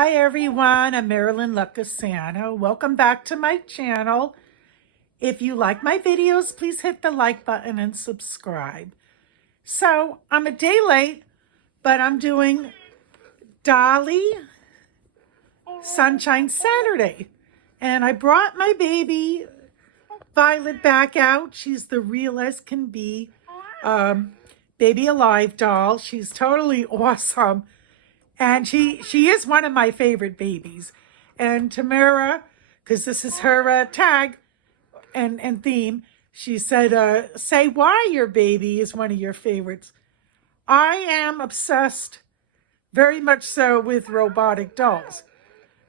Hi everyone, I'm Marilyn Lucasano. Welcome back to my channel. If you like my videos, please hit the like button and subscribe. So I'm a day late, but I'm doing Dolly Sunshine Saturday. And I brought my baby Violet back out. She's the real as can be baby alive doll. She's totally awesome. And she is one of my favorite babies. And Tamara, because this is her tag and theme, she said, say why your baby is one of your favorites. I am obsessed, very much so, with robotic dolls.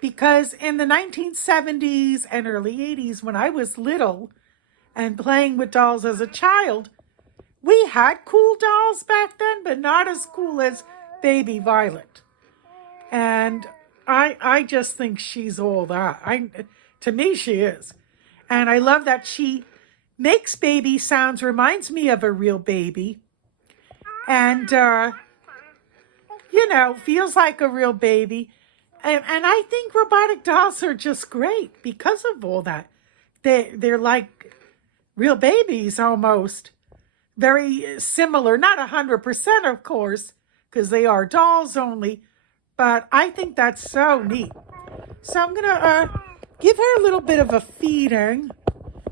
Because in the 1970s and early 80s, when I was little and playing with dolls as a child, we had cool dolls back then, but not as cool as baby Violet. And I just think she's all that. To me, she is. And I love that she makes baby sounds, reminds me of a real baby. And, feels like a real baby. And I think robotic dolls are just great because of all that. They're like real babies almost. Very similar, not 100% of course, because they are dolls only. But I think that's so neat. So I'm going to give her a little bit of a feeding.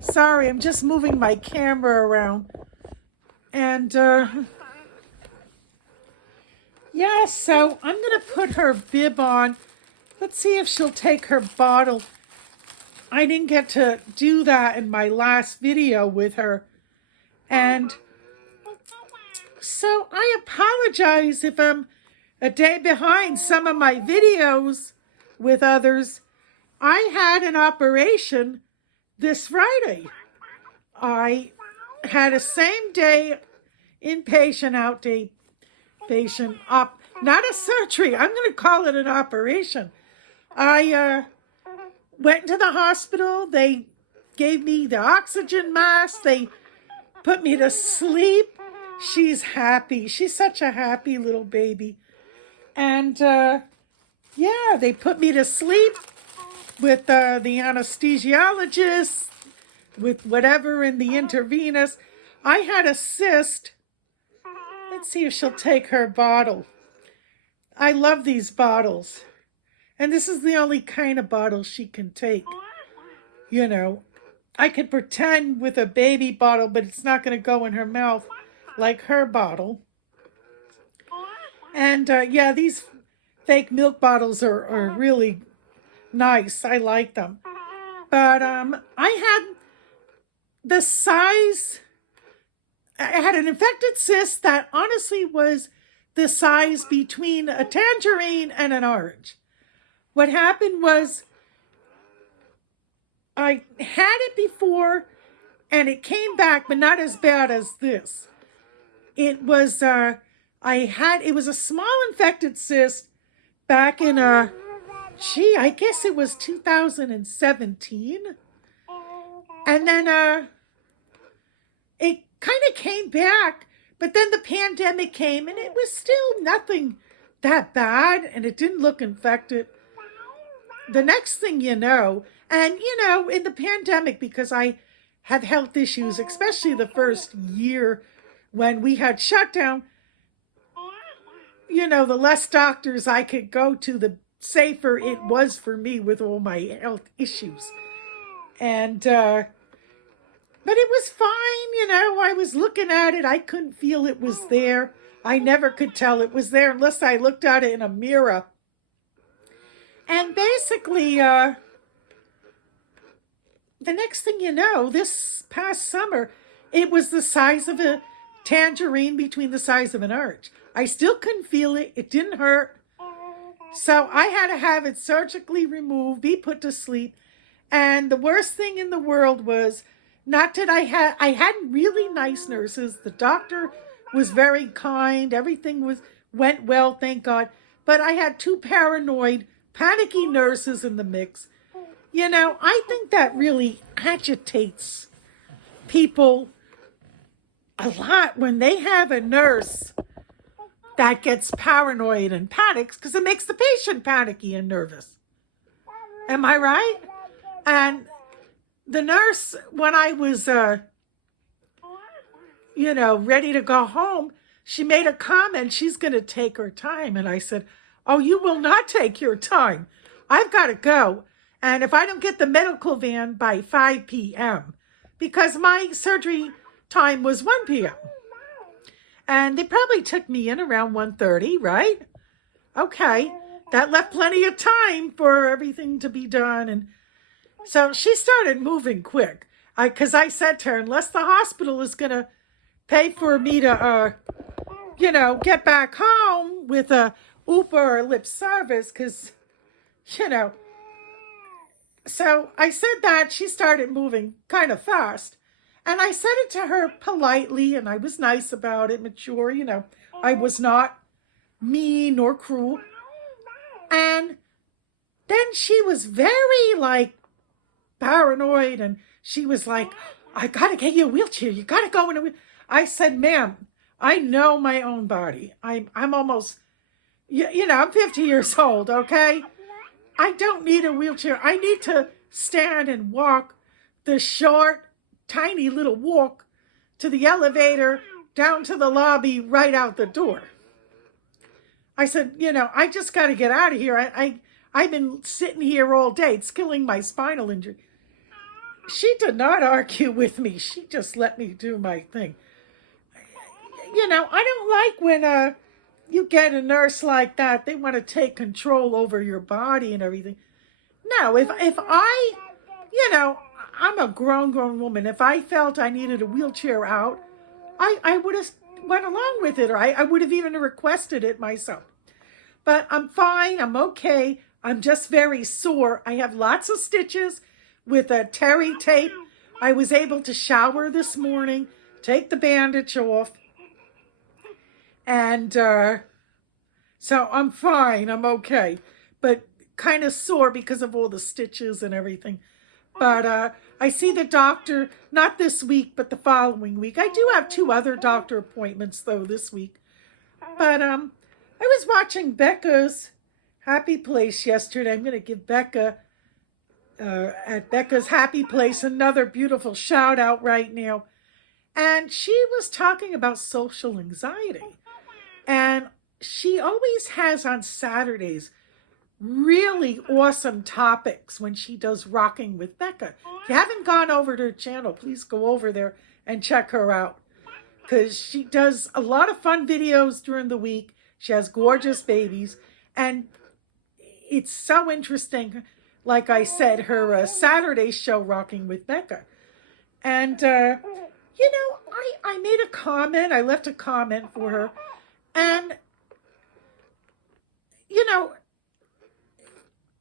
Sorry, I'm just moving my camera around. And, yeah, so I'm going to put her bib on. Let's see if she'll take her bottle. I didn't get to do that in my last video with her. And so I apologize if I'm a day behind some of my videos with others. I had an operation this Friday. I had a same day inpatient, outpatient, not a surgery. I'm going to call it an operation. I went to the hospital. They gave me the oxygen mask. They put me to sleep. She's happy. She's such a happy little baby. And, yeah, they put me to sleep with the anesthesiologist, with whatever in the intravenous. I had a cyst. Let's see if she'll take her bottle. I love these bottles. And this is the only kind of bottle she can take. I could pretend with a baby bottle, but it's not going to go in her mouth like her bottle. And, yeah, these fake milk bottles are really nice. I like them. But I had the size, I had an infected cyst that honestly was the size between a tangerine and an orange. What happened was I had it before and it came back, but not as bad as this. It was... it was a small infected cyst back in, I guess it was 2017. And then, it kind of came back, but then the pandemic came and it was still nothing that bad and it didn't look infected. The next thing you know, and in the pandemic, because I have health issues, especially the first year when we had shutdown, the less doctors I could go to, the safer it was for me with all my health issues. And, but it was fine, I was looking at it. I couldn't feel it was there. I never could tell it was there unless I looked at it in a mirror. And basically, the next thing you know, this past summer, it was the size of a tangerine between the size of an orange. I still couldn't feel it. It didn't hurt. So I had to have it surgically removed, be put to sleep. And the worst thing in the world was, not that I had really nice nurses. The doctor was very kind. Everything went well, thank God. But I had two paranoid, panicky nurses in the mix. I think that really agitates people a lot when they have a nurse that gets paranoid and panics because it makes the patient panicky and nervous. Am I right? And the nurse, when I was, ready to go home, she made a comment, she's going to take her time. And I said, oh, you will not take your time. I've got to go. And if I don't get the medical van by 5 p.m., because my surgery time was 1 p.m., and they probably took me in around 1:30, right? Okay, that left plenty of time for everything to be done. And so she started moving quick. Because I said to her, unless the hospital is going to pay for me to, get back home with a Uber or lip service, because, So I said that, she started moving kind of fast. And I said it to her politely, and I was nice about it, mature, I was not mean or cruel. And then she was very, paranoid, and she was like, I got to get you a wheelchair. You got to go in a wheelchair. I said, ma'am, I know my own body. I'm almost, I'm 50 years old, okay? I don't need a wheelchair. I need to stand and walk the short, tiny little walk to the elevator, down to the lobby, right out the door. I said, I just got to get out of here. I've been sitting here all day. It's killing my spinal injury. She did not argue with me. She just let me do my thing. I don't like when you get a nurse like that. They want to take control over your body and everything. No, if I, I'm a grown woman. If I felt I needed a wheelchair out, I would have went along with it, or I would have even requested it myself. But I'm fine. I'm okay. I'm just very sore. I have lots of stitches with a terry tape. I was able to shower this morning, take the bandage off. And so I'm fine. I'm okay. But kind of sore because of all the stitches and everything. But I see the doctor, not this week, but the following week. I do have 2 other doctor appointments, though, this week. But I was watching Becca's Happy Place yesterday. I'm going to give Becca, at Becca's Happy Place, another beautiful shout out right now. And she was talking about social anxiety. And she always has on Saturdays really awesome topics when she does Rocking with Becca. If you haven't gone over to her channel, please go over there and check her out. Because she does a lot of fun videos during the week. She has gorgeous babies. And it's so interesting, like I said, her Saturday show, Rocking with Becca. And, I made a comment. I left a comment for her. And,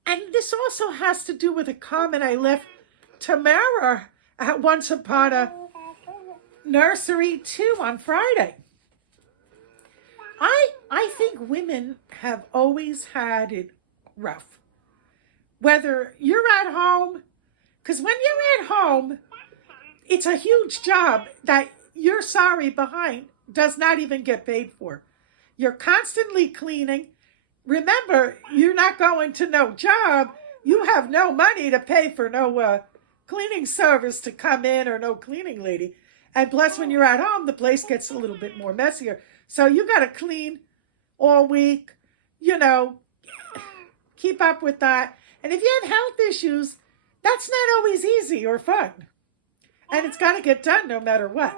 and this also has to do with a comment I left Tamara at Once Upon a Nursery too on Friday. I think women have always had it rough. Whether you're at home, because when you're at home, it's a huge job that you're sorry behind does not even get paid for. You're constantly cleaning. Remember, you're not going to no job. You have no money to pay for no cleaning service to come in or no cleaning lady. And plus, when you're at home, the place gets a little bit more messier. So you got to clean all week, keep up with that. And if you have health issues, that's not always easy or fun. And it's got to get done no matter what.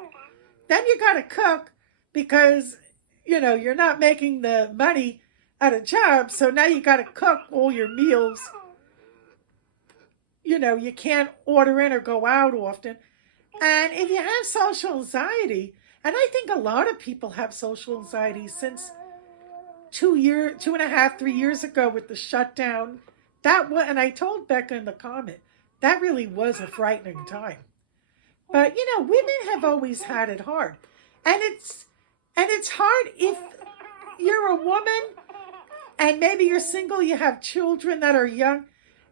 Then you got to cook because, you're not making the money at a job. So now you got to cook all your meals. You can't order in or go out often. And if you have social anxiety, and I think a lot of people have social anxiety since 2.5, 3 years ago with the shutdown. And I told Becca in the comment, that really was a frightening time. But, women have always had it hard. And it's hard if you're a woman and maybe you're single, you have children that are young,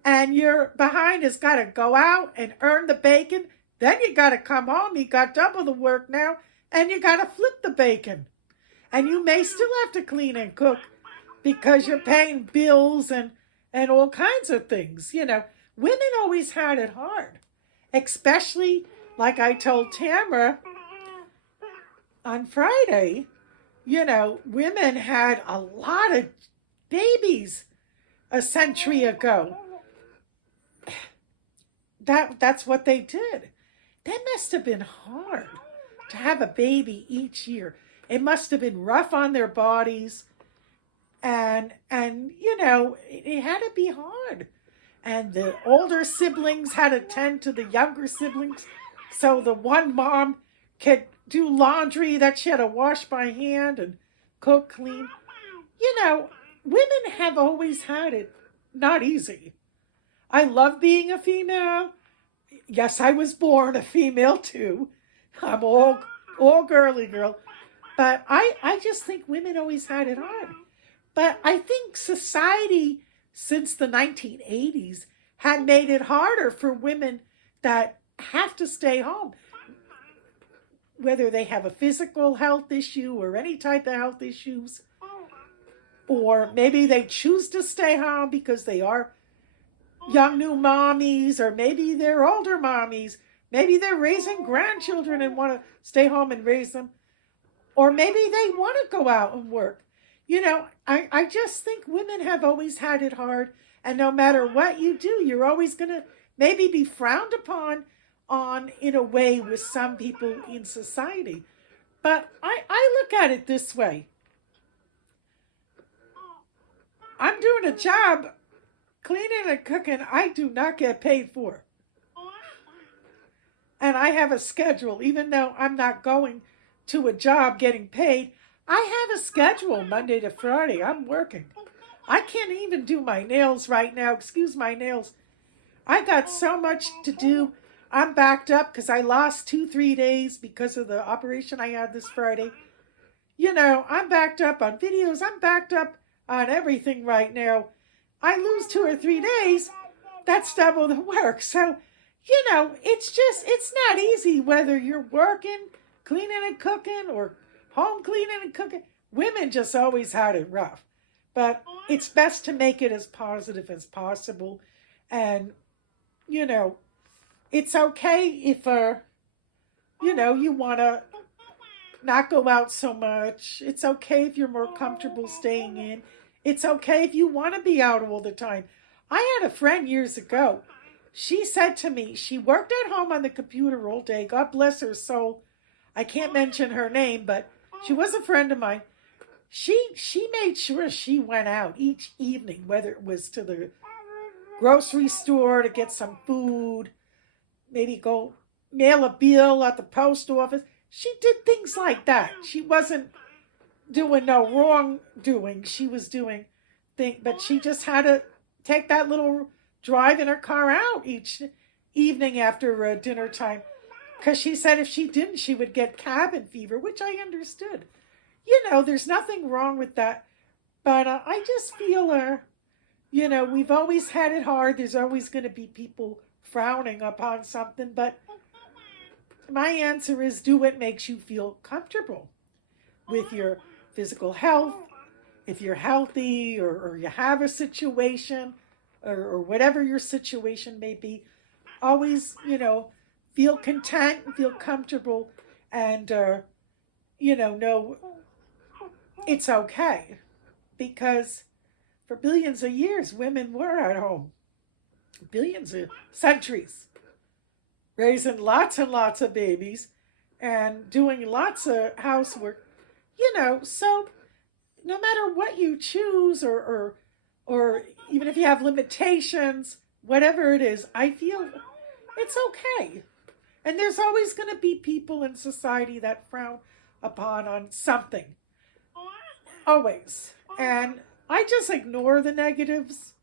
and your behind has got to go out and earn the bacon. Then you got to come home. You got double the work now, and you got to flip the bacon. And you may still have to clean and cook because you're paying bills and all kinds of things. Women always had it hard, especially like I told Tamara on Friday. Women had a lot of babies a century ago. That's what they did. That must have been hard to have a baby each year. It must have been rough on their bodies, and it had to be hard. And the older siblings had to tend to the younger siblings, so the one mom could do laundry that she had to wash by hand and cook clean. Women have always had it not easy. I love being a female. Yes, I was born a female too. I'm all girly girl. But I just think women always had it hard. But I think society since the 1980s had made it harder for women that have to stay home, whether they have a physical health issue or any type of health issues, or maybe they choose to stay home because they are young new mommies, or maybe they're older mommies. Maybe they're raising grandchildren and want to stay home and raise them. Or maybe they want to go out and work. I just think women have always had it hard. And no matter what you do, you're always going to maybe be frowned upon in a way with some people in society. But I look at it this way. I'm doing a job, cleaning and cooking, I do not get paid for. And I have a schedule, even though I'm not going to a job getting paid. I have a schedule Monday to Friday. I'm working. I can't even do my nails right now. Excuse my nails. I got so much to do. I'm backed up because I lost 2-3 days because of the operation I had this Friday. I'm backed up on videos. I'm backed up on everything right now. I lose 2 or 3 days. That's double the work. So, it's not easy whether you're working, cleaning and cooking, or home cleaning and cooking. Women just always had it rough. But it's best to make it as positive as possible. And, it's okay if, you want to not go out so much. It's okay if you're more comfortable staying in. It's okay if you want to be out all the time. I had a friend years ago. She said to me, she worked at home on the computer all day. God bless her soul. I can't mention her name, but she was a friend of mine. She made sure she went out each evening, whether it was to the grocery store to get some food, maybe go mail a bill at the post office. She did things like that. She wasn't doing no wrongdoing. She was doing things, but she just had to take that little drive in her car out each evening after dinner time. Because she said if she didn't, she would get cabin fever, which I understood. There's nothing wrong with that. But I just feel, we've always had it hard. There's always going to be people frowning upon something. But my answer is do what makes you feel comfortable with your physical health. If you're healthy or you have a situation or whatever your situation may be, always, feel content, feel comfortable, and, know it's okay. Because for billions of years, women were at home. Billions of centuries. Raising lots and lots of babies and doing lots of housework. So no matter what you choose or even if you have limitations, whatever it is, I feel it's okay. And there's always going to be people in society that frown upon on something. Always. And I just ignore the negatives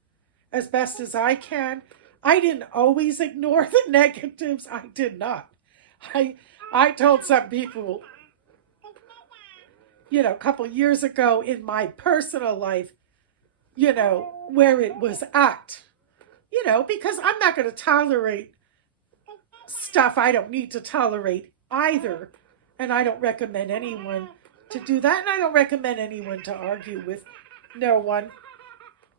as best as I can. I didn't always ignore the negatives. I did not. I told some people, a couple years ago in my personal life, where it was at, because I'm not going to tolerate stuff I don't need to tolerate either. And I don't recommend anyone to do that. And I don't recommend anyone to argue with no one.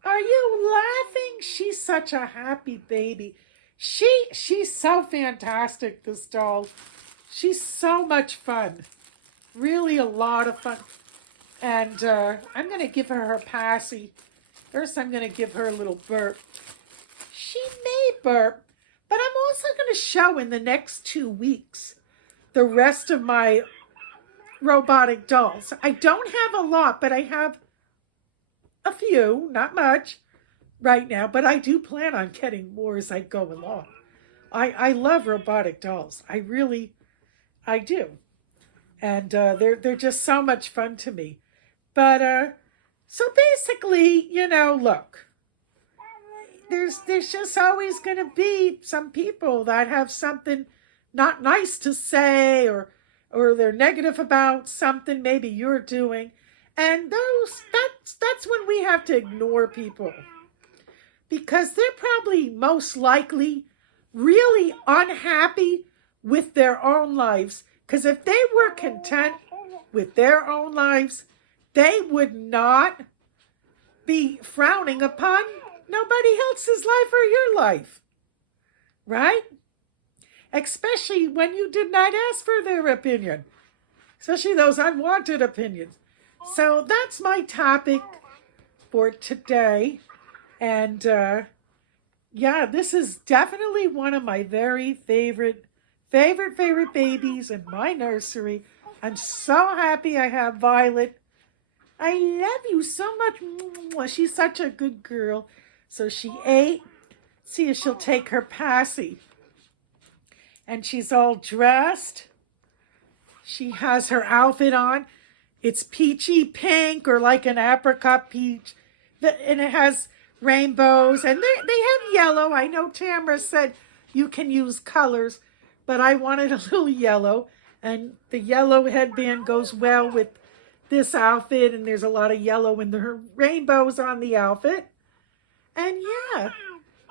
Are you laughing? She's such a happy baby. She's so fantastic, this doll. She's so much fun. Really a lot of fun. And I'm going to give her her passy. First, I'm going to give her a little burp. She may burp, but I'm also going to show in the next 2 weeks the rest of my robotic dolls. I don't have a lot, but I have a few, not much right now, but I do plan on getting more as I go along. I love robotic dolls. I do. And they're just so much fun to me. But so basically, you know, look, there's just always going to be some people that have something not nice to say, or they're negative about something maybe you're doing. And that's when we have to ignore people, because they're probably most likely really unhappy with their own lives. Because if they were content with their own lives, they would not be frowning upon nobody else's life or your life, right? Especially when you did not ask for their opinion, especially those unwanted opinions. So that's my topic for today. And yeah, this is definitely one of my very favorite babies in my nursery. I'm so happy I have Violet. I love you so much. She's such a good girl. So she ate. See if she'll take her passy. And she's all dressed. She has her outfit on. It's peachy pink, or like an apricot peach. And it has rainbows. And they have yellow. I know Tamara said you can use colors, but I wanted a little yellow. And the yellow headband goes well with this outfit. And there's a lot of yellow in the rainbows on the outfit. And yeah,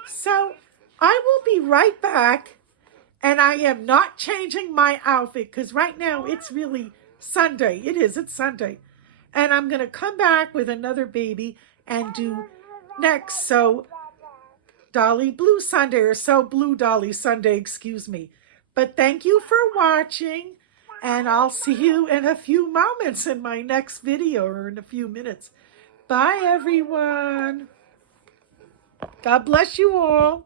so I will be right back. And I am not changing my outfit, because right now it's really Sunday. It's Sunday. And I'm going to come back with another baby and do next So Dolly Blue Sunday, or So Blue Dolly Sunday, excuse me. But thank you for watching, and I'll see you in a few moments in my next video, or in a few minutes. Bye, everyone. God bless you all.